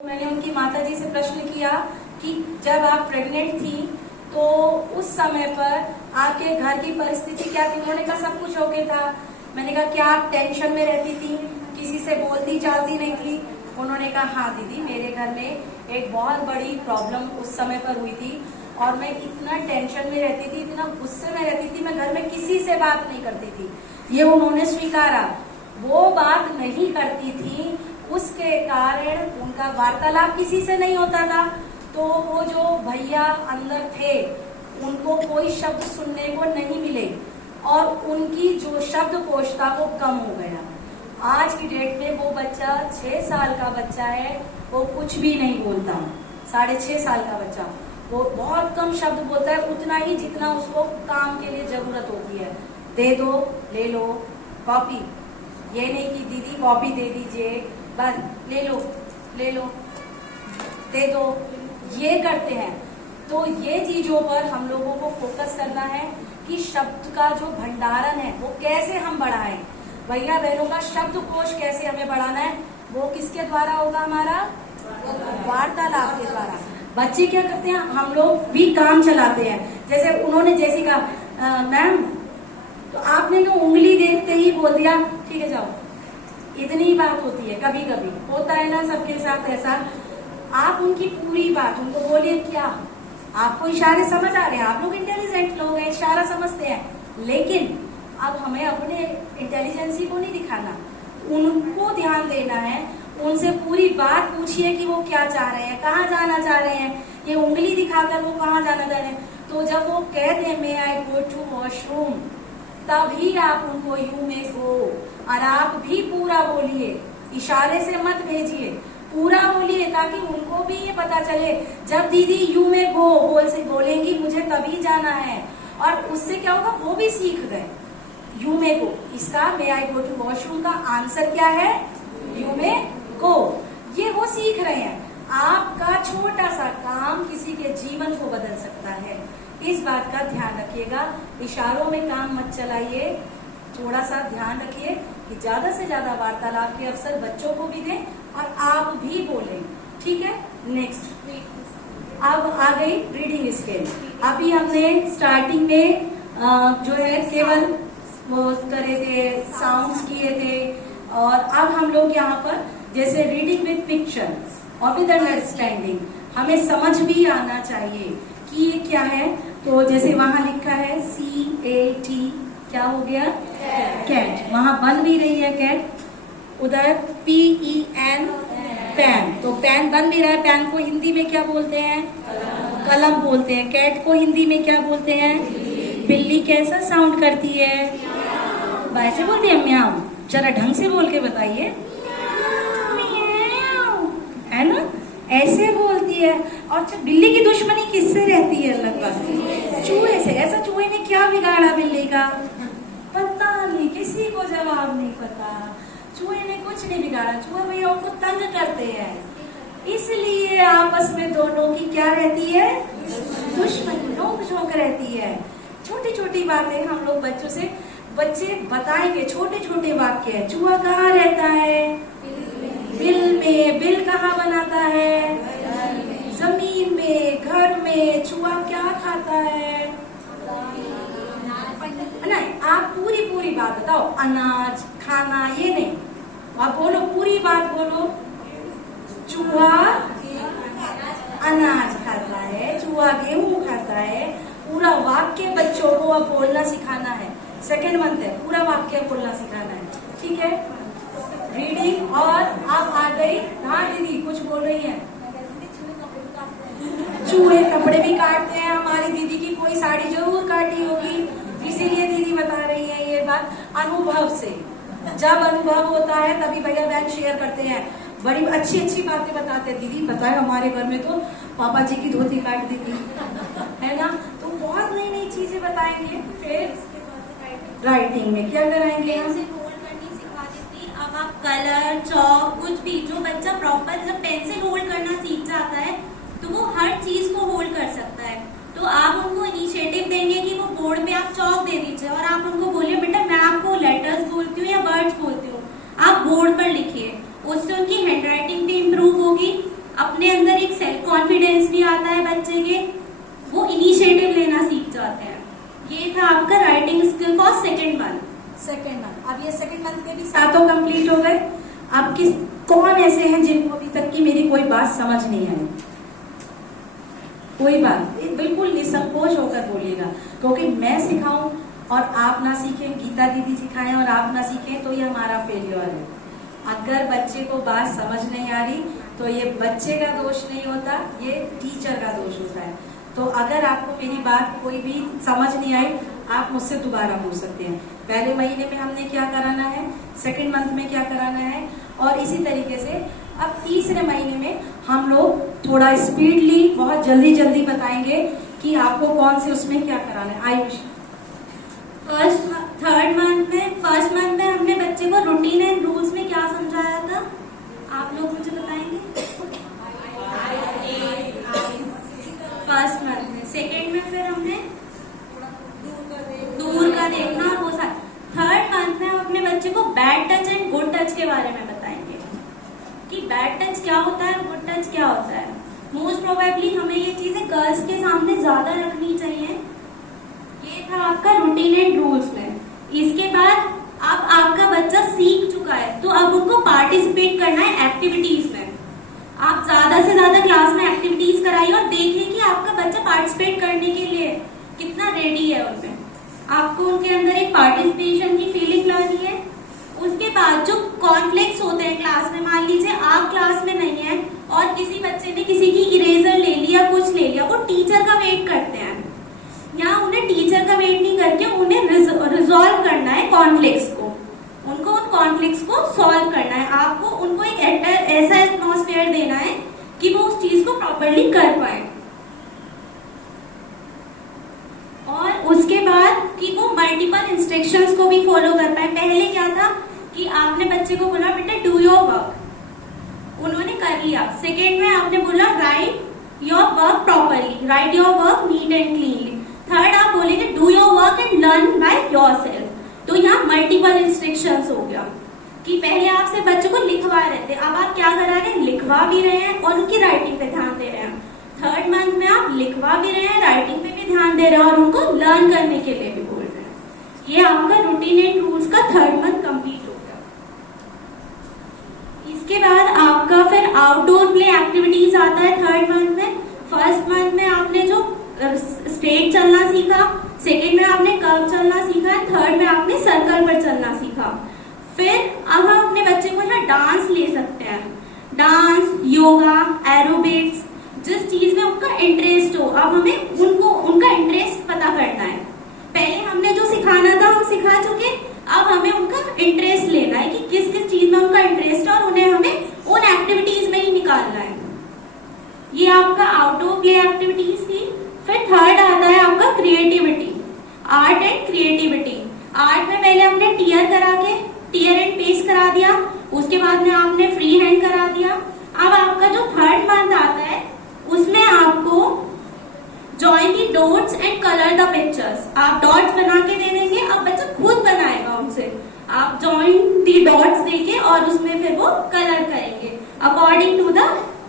मैंने उनकी माताजी से प्रश्न किया कि जब आप प्रेग्नेंट थी तो उस समय पर आपके घर की परिस्थिति क्या थी। उन्होंने कहा सब कुछ ओके था। मैंने कहा क्या आप टेंशन में रहती थी, किसी से बोलती चालती नहीं थी। उन्होंने कहा हाँ दीदी, मेरे घर में एक बहुत बड़ी प्रॉब्लम उस समय पर हुई थी और मैं इतना टेंशन में रहती थी, इतना गुस्से में रहती थी, मैं घर में किसी से बात नहीं करती थी। ये उन्होंने स्वीकारा। वो बात नहीं करती थी, उसके कारण उनका वार्तालाप किसी से नहीं होता था। तो वो जो भैया अंदर थे उनको कोई शब्द सुनने को नहीं मिले और उनकी जो शब्दकोश था वो कम हो गया। आज की डेट में वो बच्चा 6 साल का बच्चा है, वो कुछ भी नहीं बोलता। 6.5 साल का बच्चा वो बहुत कम शब्द बोलता है, उतना ही जितना उसको काम के लिए जरूरत होती है। दे दो, ले लो कॉपी, ये नहीं कि दीदी कॉपी दे दीजिए, बस ले लो दे दो, ये करते हैं। तो ये चीजों पर हम लोगों को फोकस करना है कि शब्द का जो भंडारण है वो कैसे हम बढ़ाएं। भैया बहनों का शब्दकोश कैसे हमें बढ़ाना है, वो किसके द्वारा होगा, हमारा वार्तालाप के द्वारा। बच्चे क्या करते हैं, हम लोग भी काम चलाते हैं। जैसे उन्होंने जैसे कहा मैम तो आपने तो उंगली देखते ही बोल दिया ठीक है जाओ, इतनी ही बात होती है। कभी कभी होता है ना सबके साथ ऐसा। आप उनकी पूरी बात उनको बोलिए, क्या आपको इशारे समझ आ रहे हैं, आप लोग इंटेलिजेंट लोग हैं, इशारा समझते हैं। लेकिन अब हमें अपने इंटेलिजेंसी को नहीं दिखाना, उनको ध्यान देना है। उनसे पूरी बात पूछिए कि वो क्या चाह रहे हैं, कहाँ जाना चाह रहे हैं। ये उंगली दिखाकर वो कहाँ जाना चाह रहे हैं। तो जब वो कहते हैं मे आई गो टू वॉशरूम, तभी आप उनको यू में गो, और आप भी पूरा बोलिए, इशारे से मत भेजिए, पूरा बोलिए ताकि उनको भी ये पता चले। जब दीदी यू में गो बोलेंगी मुझे तभी जाना है, और उससे क्या होगा, वो भी सीख गए यू में गो। इसका मे आई गो टू वॉशरूम का आंसर क्या है, यू में गो। ये वो सीख रहे हैं। आपका छोटा सा काम किसी के जीवन को बदल सकता है, इस बात का ध्यान रखिएगा। इशारों में काम मत चलाइए, थोड़ा सा ध्यान रखिए कि ज्यादा से ज्यादा वार्तालाप के अवसर बच्चों को भी दें और आप भी बोलें। ठीक है, नेक्स्ट अब आ गई रीडिंग स्केल। अभी हमने स्टार्टिंग में जो है केवल वो करे थे, साउंड्स किए थे, और अब हम लोग यहाँ पर जैसे रीडिंग विद पिक्चर और विद अंडरस्टैंडिंग, हमें समझ भी आना चाहिए कि ये क्या है। तो जैसे वहां लिखा है CAT, क्या हो गया, कैट। वहां बन भी रही है कैट, उधर PEN, पैन। तो पैन बन भी रहा है। पैन को हिंदी में क्या बोलते हैं, कलम बोलते हैं। कैट को हिंदी में क्या बोलते हैं, बिल्ली। कैसा साउंड करती है, वैसे बोलती है म्याऊ। जरा ढंग से बोल के बताइए, है ना, ऐसे बोलती है। और बिल्ली की दुश्मनी किससे रहती है, लगभग चूहे से। ऐसा चूहे ने क्या बिगाड़ा बिल्ली का, पता नहीं, किसी को जवाब नहीं पता। चूहे ने कुछ नहीं बिगाड़ा, चूहे भैया को तंग करते हैं, इसलिए आपस में दोनों की क्या रहती है, दुश्मनी, नोक-झोंक रहती है। छोटी छोटी बातें हम लोग बच्चों से, बच्चे बताएंगे छोटे छोटे वाक्य है। चूहा कहाँ रहता है, बिल में। बिल कहाँ बनाता है, जमीन में, घर में। चूहा क्या खाता है, नहीं, आप पूरी बात बताओ, अनाज खाना, ये नहीं, आप बोलो पूरी बात बोलो। चूहा अनाज खाता है, चूहा गेहूं खाता है। पूरा वाक्य बच्चों को अब बोलना सिखाना है। सेकेंड मंथ है, पूरा वाक्य बोलना सिखाना है। ठीक है, रीडिंग। और अब आ गई, हाँ दीदी कुछ बोल रही है। चूहे कपड़े भी काटते हैं, हमारी दीदी की कोई साड़ी जरूर काटी होगी, इसीलिए दीदी बता रही है ये बात अनुभव से। जब अनुभव होता है तभी भैया बहन शेयर करते हैं, बड़ी अच्छी अच्छी बातें बताते हैं। दीदी पता है हमारे घर में तो पापा जी की धोती काट दी थी, है ना। तो बहुत नई नई चीजें बताएंगे। फिर राइटिंग में क्या कराएंगे, अब आप कलर, चौक, कुछ भी, जो बच्चा प्रॉपर जब पेंसिल होल्ड करना सीख जाता है तो वो हर चीज को होल्ड कर सकता है। तो आप उनको इनिशिएटिव देंगे कि वो बोर्ड पे आप चौक दे दीजिए और आप उनको बोलिए बेटा मैं आपको लेटर्स बोलती हूँ या वर्ड्स बोलती हूँ, आप बोर्ड पर लिखिए। उससे उनकी हैंडराइटिंग भी इम्प्रूव होगी, अपने अंदर एक सेल्फ कॉन्फिडेंस भी आता है बच्चे के, वो इनिशिएटिव लेना सीख जाते हैं। ये था आपका writing skill for second month. अब ये सेकंड मंथ के भी सातों कंप्लीट हो गए। अब कौन ऐसे हैं जिनको अभी तक की मेरी कोई बात समझ नहीं आई? कोई बात बिल्कुल निसंकोच होकर बोलिएगा, क्योंकि मैं सिखाऊं और आप ना सीखें, गीता दीदी सिखाएं और आप ना सीखें तो ये हमारा फेलियर है। अगर बच्चे को बात समझ नहीं आ रही तो ये बच्चे का दोष नहीं होता, ये टीचर का दोष होता है। तो अगर आपको मेरी बात कोई भी समझ नहीं आई, आप मुझसे दोबारा पूछ सकते हैं। पहले महीने में हमने क्या कराना है, सेकंड मंथ में क्या कराना है, और इसी तरीके से अब तीसरे महीने में हम लोग थोड़ा स्पीडली बहुत जल्दी जल्दी बताएंगे कि आपको कौन से उसमें क्या कराना है। आयुष, फर्स्ट मंथ में हमने बच्चे को रूटीन एंड रूल्स में क्या समझाया था, आप लोग मुझे बताएंगे? फर्स्ट मंथ में। सेकेंड में फिर हमने दूर का देखना, वो साथ। थर्ड मंथ में हम अपने बच्चे को bad touch and good touch के बारे में बताएंगे कि बैड टच क्या होता है, गुड टच क्या होता है। मोस्ट प्रोबेबली हमें ये चीजें गर्ल्स के सामने ज्यादा रखनी चाहिए। ये था आपका रूटीन एंड रूल्स में। इसके बाद अब आपका बच्चा सीख चुका है, तो अब उनको पार्टिसिपेट करना है एक्टिविटीज में। आप ज्यादा से ज्यादा क्लास में एक्टिविटीज कराइए और देखिए कि आपका बच्चा पार्टिसिपेट करने के लिए कितना रेडी है उनमें। आपको उनके अंदर एक पार्टिसिपेशन की फीलिंग लानी है। उसके बाद जो कॉन्फ्लिक्ट्स होते हैं क्लास में, मान लीजिए आप क्लास में नहीं है और किसी बच्चे ने किसी की इरेजर ले लिया, कुछ ले लिया, वो टीचर का वेट करते हैं। यहाँ उन्हें टीचर का वेट नहीं करके उन्हें रिजॉल्व करना है कॉन्फ्लिक्ट्स को, उनको उन कॉन्फ्लिक्ट्स को सॉल्व करना है। आपको उनको एक ऐसा एटमॉस्फेयर देना है कि वो उस चीज को प्रॉपर्ली कर पाए। और उसके बाद कि वो मल्टीपल इंस्ट्रक्शंस को भी फॉलो कर पाए। पहले क्या था कि आपने बच्चे को बोला बेटा डू योर वर्क, उन्होंने कर लिया। सेकेंड में आपने बोला right your work properly, right your work neat and cleanly. Third आप बोलेंगे do your work and learn by yourself. तो यहाँ मल्टीपल इंस्ट्रक्शंस हो गया कि पहले आप सिर्फ बच्चों को लिखवा रहे थे, अब आप क्या करा रहे हैं, लिखवा भी रहे हैं और उनकी राइटिंग पे ध्यान दे रहे हैं। थर्ड मंथ में आप लिखवा भी रहे हैं, राइटिंग पे भी ध्यान दे रहे हैं और उनको लर्न करने के लिए भी बोल रहे हैं। ये आपका रूटीन एंड रूल्स का थर्ड मंथ कंप्लीट हो गया। इसके बाद आपका फिर आउटडोर प्ले एक्टिविटीज आता है थर्ड मंथ में। फर्स्ट मंथ में आपने जो स्ट्रेट चलना सीखा, सेकेंड में आपने कर्व चलना सीखा, थर्ड में आपने सर्कल पर चलना सीखा। फिर अब हम अपने बच्चे को यहाँ डांस ले सकते हैं, डांस, योगा, एरोबिक्स, जिस चीज में उनका इंटरेस्ट हो। अब हमें उनका इंटरेस्ट पता करना है। पहले हमने जो सिखाना था हम सिखा चुके, अब हमें उनका इंटरेस्ट लेना है कि किस किस चीज में उनका इंटरेस्ट है और उन्हें हमें उन एक्टिविटीज में ही निकालना है। ये आपका आउटडोर प्ले एक्टिविटीज थी। फिर थर्ड आता है आपका creativity, art and creativity. Art में पहले हमने टीयर एंड पेस्ट करा दिया, उसके बाद में आपने फ्री हैंड करा दिया। अब आपका जो थर्ड मंथ आता है उसमें आपको join the dots and colour the pictures. आप डॉट्स बना के दे देंगे, अब बच्चा खुद बनाएगा उनसे। आप जॉइन दी डॉट्स देके और उसमें फिर वो कलर करेंगे according to the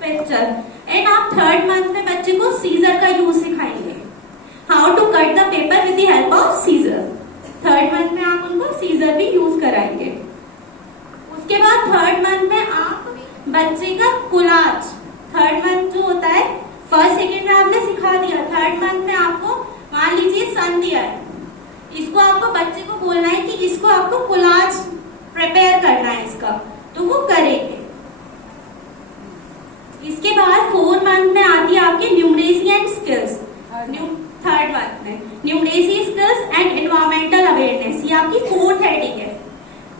picture. And आप थर्ड मंथ में बच्चे को सीजर का यूज सिखाएंगे, how to cut the paper with the help of scissor. Third month में आप उनको सीजर भी यूज कराएंगे। उसके बाद थर्ड मंथ में आप बच्चे का कोलाज, थर्ड मंथ जो होता है फर्स्ट सेकेंड में आपने सिखा दिया, थर्ड मंथ में आपको मान लीजिए सन दिया है, इसको आपको बच्चे को बोलना है कि इसको आपको कोलाज प्रिपेयर करना है इसका, तो वो करेंगे। इसके बाद फोर्थ मंथ में आती है आपकी numeracy and skills. Third month में numeracy skills and environmental awareness, ये आपकी फोर्थ हेडिंग है।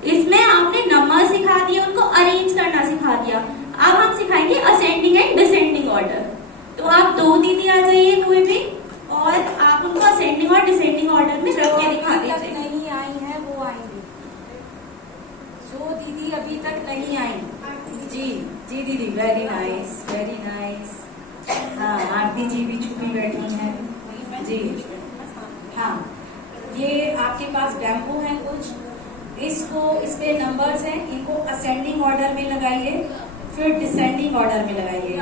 इसमें आपने नंबर सिखा दिया, उनको अरेंज करना सिखा दिया। अब हम सिखाएंगे असेंडिंग एंड डिसेंडिंग ऑर्डर। तो आप दो दीदी आ जाइए कोई भी, और आप उनको असेंडिंग और डिसेंडिंग ऑर्डर में रख के दिखा दीजिए। नहीं आई है वो आएंगी, जो दीदी अभी तक नहीं आई। जी जी दीदी, वेरी नाइस वेरी नाइस। हाँ, आरती जी भी छुपी बैठी हैं जी। हाँ, ये आपके पास बैम्बू है कुछ, इसको इस पे नंबर्स हैं, इनको असेंडिंग ऑर्डर में लगाइए, फिर डिसेंडिंग ऑर्डर में लगाइए।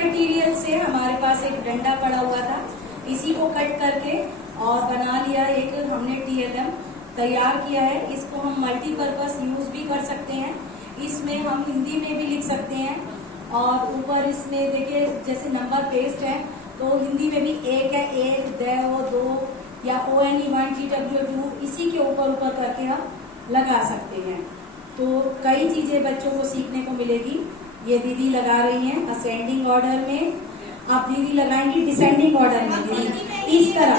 मटेरियल से हमारे पास एक डंडा पड़ा हुआ था, इसी को कट करके और बना लिया एक हमने TLM तैयार किया है। इसको हम मल्टीपर्पज यूज भी कर सकते हैं, इसमें हम हिंदी में भी लिख सकते हैं और ऊपर इसमें देखिए जैसे नंबर पेस्ट है तो हिंदी में भी एक है, एक, दो या ONE1 TW2 इसी के ऊपर करके हम लगा सकते हैं। तो कई चीजें बच्चों को सीखने को मिलेगी। ये दीदी लगा रही हैं असेंडिंग ऑर्डर में, आप दीदी लगाएंगी डिसेंडिंग ऑर्डर में दीदी इस तरह।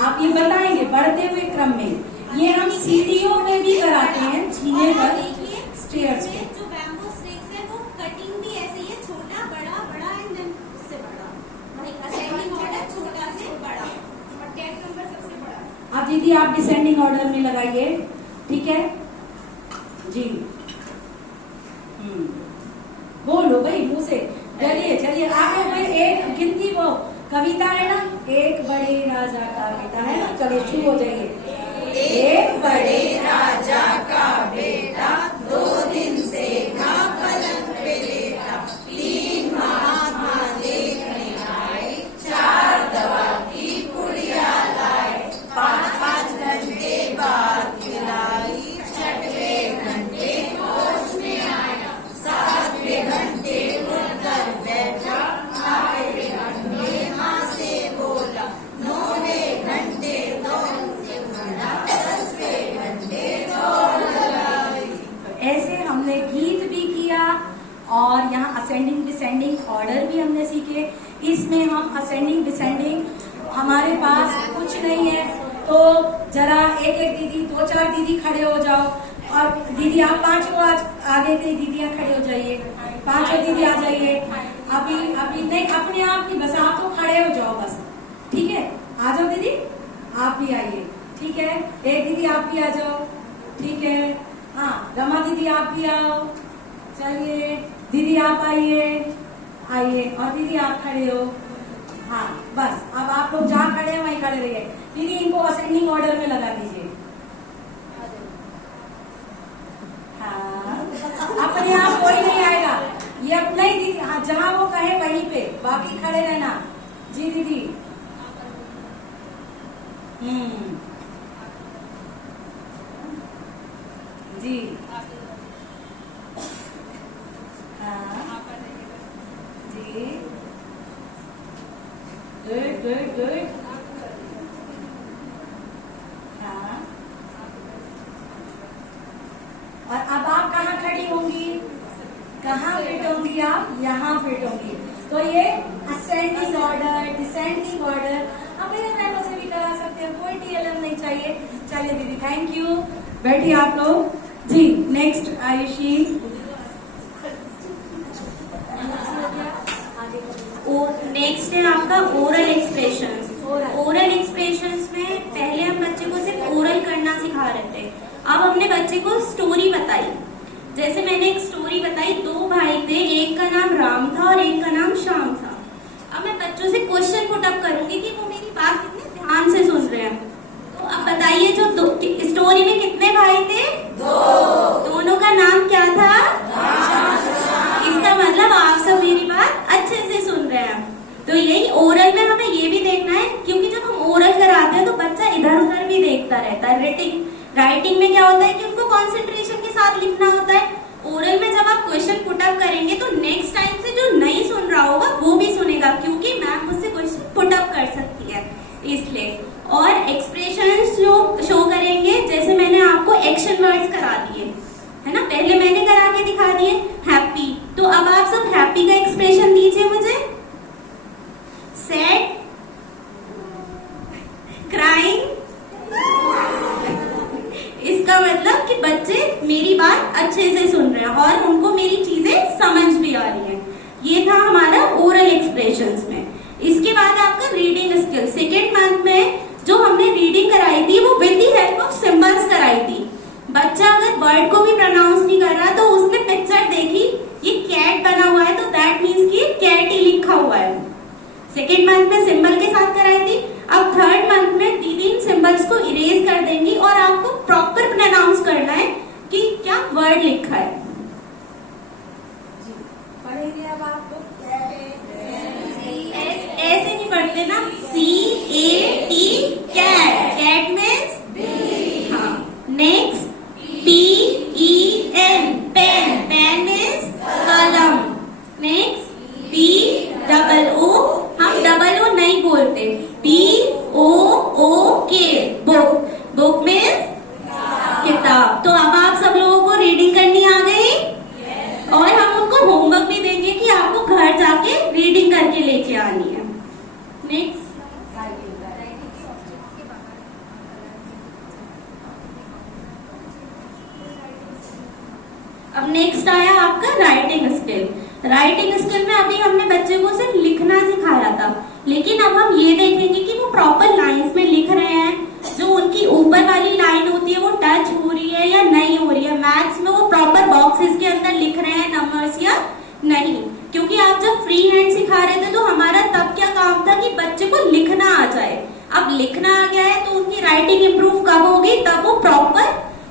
आप ये बताएंगे बढ़ते हुए क्रम में, ये हम सीढ़ियों में भी कराते हैं, जीने पर स्टेयर्स पे। जो बैम्बू स्टिक्स है वो कटिंग भी ऐसी है, छोटा बड़ा बड़ा एंड देन उससे बड़ा, असेंडिंग ऑर्डर छोटा से बड़ा और टैग नंबर सबसे बड़ा। अब दीदी आप डिसेंडिंग ऑर्डर में लगाइए, ठीक है जी। बोलो भाई मुंह से, चलिए चलिए आप लोग भाई एक गिनती वो कविता है ना, एक बड़े राजा का बेटा है ना, चलिए शुरू हो जाइए। एक बड़े राजा का बेटा 2 दिन से ना पलंग पे लेटा, 3 महात्मा देखने आए, 4 दवा की पुड़िया लाए, 5 घंटे बाद खिलाई, 6वें घंटे होश में आया, 7वें घंटे उठकर बैठा, 8वें घंटे हाँ से बोला, 9वें घंटे दौड़ से उड़ा, 10वें घंटे दौड़ लगाई। ऐसे हमने गीत भी किया और यहाँ असेंडिंग डिसेंडिंग ऑर्डर भी हमने सीखे। इसमें हम असेंडिंग डिसेंडिंग हमारे पास कुछ नहीं है तो जरा एक दीदी 2-4 दीदी खड़े हो जाओ और दीदी आप 5 आगे की दीदियां खड़े हो जाइए, 5 दीदी आ जाइए। अभी नहीं अपने आप नहीं, बस आप तो खड़े हो जाओ बस, ठीक है आ जाओ दीदी, आप भी आइए, ठीक है। एक दीदी आप भी आ जाओ, ठीक है। हाँ रमा दीदी आप भी आओ, चलिए दीदी आप आइए और दीदी आप खड़े हो। हाँ बस अब आप लोग जहाँ खड़े हैं वहीं खड़े रहिए। दीदी इनको असेंडिंग ऑर्डर में लगा दीजिए। हाँ अपने आप कोई नहीं आएगा, ये अपना ही दीदी, हाँ जहाँ वो कहे वहीं पे, बाकी खड़े रहना। जी दीदी जी हाँ जी गुड हाँ। और अब आप कहाँ खड़ी होंगी, कहाँ फिट होंगी आप, यहाँ फिट होंगी। तो ये असेंडिंग ऑर्डर डिसेंडिंग ऑर्डर अपने फ्रेंडों से भी करा सकते हैं, कोई TLM नहीं चाहिए। चलिए दीदी थैंक यू, बैठिए आप लोग जी। नेक्स्ट आयुषी नेक्स्ट है आपका ओरल एक्सप्रेशंस। ओरल एक्सप्रेशंस में पहले हम बच्चे को सिर्फ ओरल करना सिखा रहे थे, अब हमने बच्चे को स्टोरी बताई। जैसे मैंने एक स्टोरी बताई, 2 भाई थे, एक का नाम राम था और एक का नाम श्याम था। अब मैं बच्चों से क्वेश्चन पुट अप करूंगी कि वो मेरी बात कितने ध्यान से सुन रहे हैं। तो अब बताइए जो स्टोरी में कितने भाई थे, 2, दोनों का नाम क्या था, इसका मतलब आप सब मेरी बात अच्छे से सुन रहे हैं। तो यही ओरल में हमें ये भी देखना है, क्योंकि जब हम ओरल कराते हैं तो बच्चा इधर उधर भी देखता रहता है। राइटिंग में क्या होता है कि उनको कंसंट्रेशन के साथ लिखना होता है। ओरल में जब आप क्वेश्चन पुट अप करेंगे तो नेक्स्ट टाइम से जो नहीं सुन रहा होगा वो भी सुनेगा, क्योंकि मैम मुझसे क्वेश्चन पुट अप कर सकती है इसलिए। और एक्सप्रेशंस जो शो करेंगे, जैसे मैंने आपको एक्शन वर्ड्स करा दिए है ना, पहले मैंने करा के दिखा दिए हैप्पी, तो अब आप सब हैप्पी का एक्सप्रेशन दीजिए मुझे। सैड, क्राइंग, इसका मतलब कि बच्चे मेरी बात अच्छे से सुन रहे हैं और उनको मेरी चीजें समझ भी आ रही हैं। ये था हमारा ओरल एक्सप्रेशंस में। इसके बाद आपका रीडिंग स्किल, सेकेंड मंथ में जो हमने रीडिंग कराई थी वो with the help of symbols कराई थी। बच्चा अगर वर्ड को भी प्रोनाउंस नहीं कर रहा तो उसने पिक्चर देखी, ये कैट बना हुआ है तो दैट मीन्स कि कैट ही लिखा हुआ है। सेकेंड मंथ में सिंबल के साथ कराई थी। अब थर्ड मंथ में दीदी इन सिंबल्स को इरेज कर देंगी और आपको प्रॉपर प्रोनाउंस करना है कि क्या वर्ड लिखा है। अब नेक्स्ट आया आपका राइटिंग स्किल। राइटिंग स्किल में अभी हमने बच्चे को सिर्फ लिखना सिखाया था, लेकिन अब हम ये देखेंगे कि वो प्रॉपर लाइंस में लिख रहे हैं, जो उनकी ऊपर वाली लाइन होती है वो टच हो रही है या नहीं हो रही है, मैथ्स में वो प्रॉपर बॉक्सेस के अंदर लिख रहे हैं नंबर्स या नहीं। क्योंकि आप जब फ्री हैंड सिखा रहे थे तो हमारा तब क्या काम था कि बच्चे को लिखना आ जाए। अब लिखना आ गया है तो उनकी राइटिंग इंप्रूव कब होगी, तब वो प्रॉपर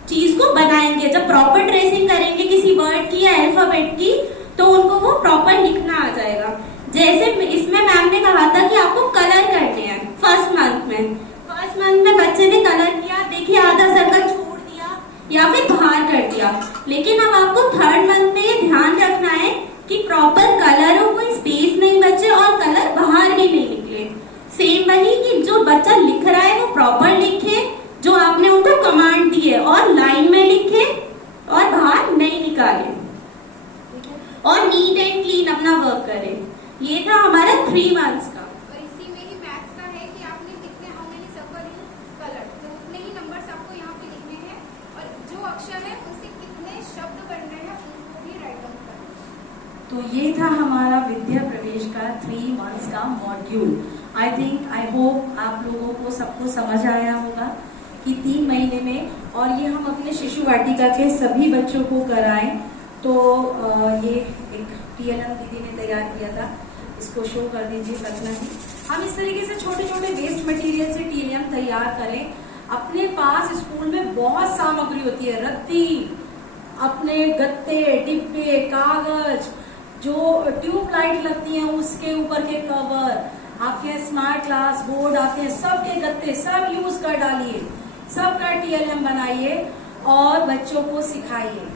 चीज को बनाएंगे। जब प्रॉपर ट्रेसिंग करेंगे किसी वर्ड की या अल्फाबेट की तो उनको वो प्रॉपर लिखना आ जाएगा। जैसे इसमें मैम ने कहा था कि आपको कलर करने हैं फर्स्ट मंथ में बच्चे ने कलर किया, देखिए आधा सर्कल छोड़ दिया या फिर बाहर कर दिया। लेकिन अब आपको थर्ड मंथ में ये ध्यान रखना है कि प्रॉपर कलर हो, कोई स्पेस नहीं बचे और कलर बाहर भी नहीं निकले। सेम वही कि जो बच्चा लिख रहा है वो प्रॉपर लिखे, जो आपने उनको कमांड दी है, और लाइन में लिखे और बाहर नहीं निकाले, और नीट एंड क्लीन अपना वर्क करे। ये था हमारा 3 मंथ्स का। और इसी में ही मैथ्स का है कि आपने कितने how many circle in colour, तो उतने ही नंबर्स आपको यहाँ पे लिखने हैं, और जो अक्षर है उनसे कितने शब्द बनने हैं उनको भी राइट डाउन करना है। तो ये था हमारा विद्या प्रवेश का 3 मंथ्स का मॉड्यूल। आई होप आप लोगों को सबको समझ आया होगा कि 3 महीने में, और ये हम अपने शिशु वाटिका के सभी बच्चों को कराएं। तो ये एक TLM दीदी ने तैयार किया था, इसको शो कर दीजिए रखना ही। हम इस तरीके से छोटे छोटे वेस्ट मटेरियल से TLM तैयार करें। अपने पास स्कूल में बहुत सामग्री होती है, रद्दी, अपने गत्ते, डिब्बे, कागज, जो ट्यूबलाइट लगती हैं उसके ऊपर के कवर, आपके स्मार्ट क्लास बोर्ड आते हैं, सबके गत्ते सब यूज कर डालिए, सबका TLM बनाइए और बच्चों को सिखाइए।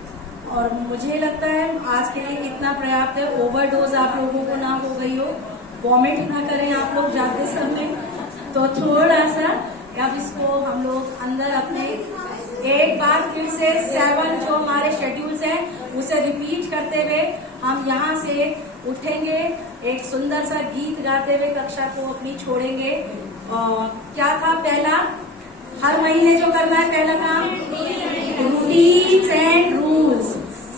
और मुझे लगता है आज के लिए इतना पर्याप्त है। ओवरडोज आप लोगों को ना हो गई हो, वॉमिट ना करें आप लोग जाते समय, तो थोड़ा सा अब इसको हम लोग अंदर अपने एक बार फिर से 7 जो हमारे शेड्यूल्स हैं उसे रिपीट करते हुए हम यहाँ से उठेंगे, एक सुंदर सा गीत गाते हुए कक्षा को अपनी छोड़ेंगे। क्या था पहला, हर महीने जो करना है पहला काम, routines and rules.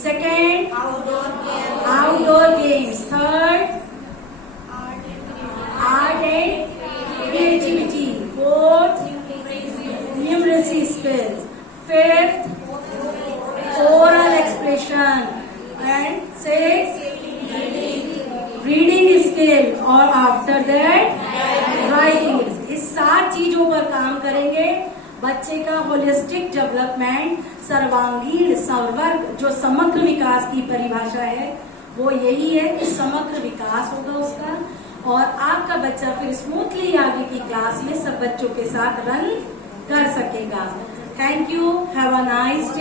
Second, outdoor games. Third, art and creativity. Fourth, numeracy skills. Fifth, oral expression. And sixth, reading skill. और आफ्टर दैट राइटिंग। इस 7 चीजों पर काम करेंगे। बच्चे का होलिस्टिक डेवलपमेंट, सर्वांगीण सर्वर्ग, जो समग्र विकास की परिभाषा है वो यही है कि समग्र विकास होगा उसका, और आपका बच्चा फिर स्मूथली आगे की क्लास में सब बच्चों के साथ रन कर सकेगा। Thank you, have a nice day.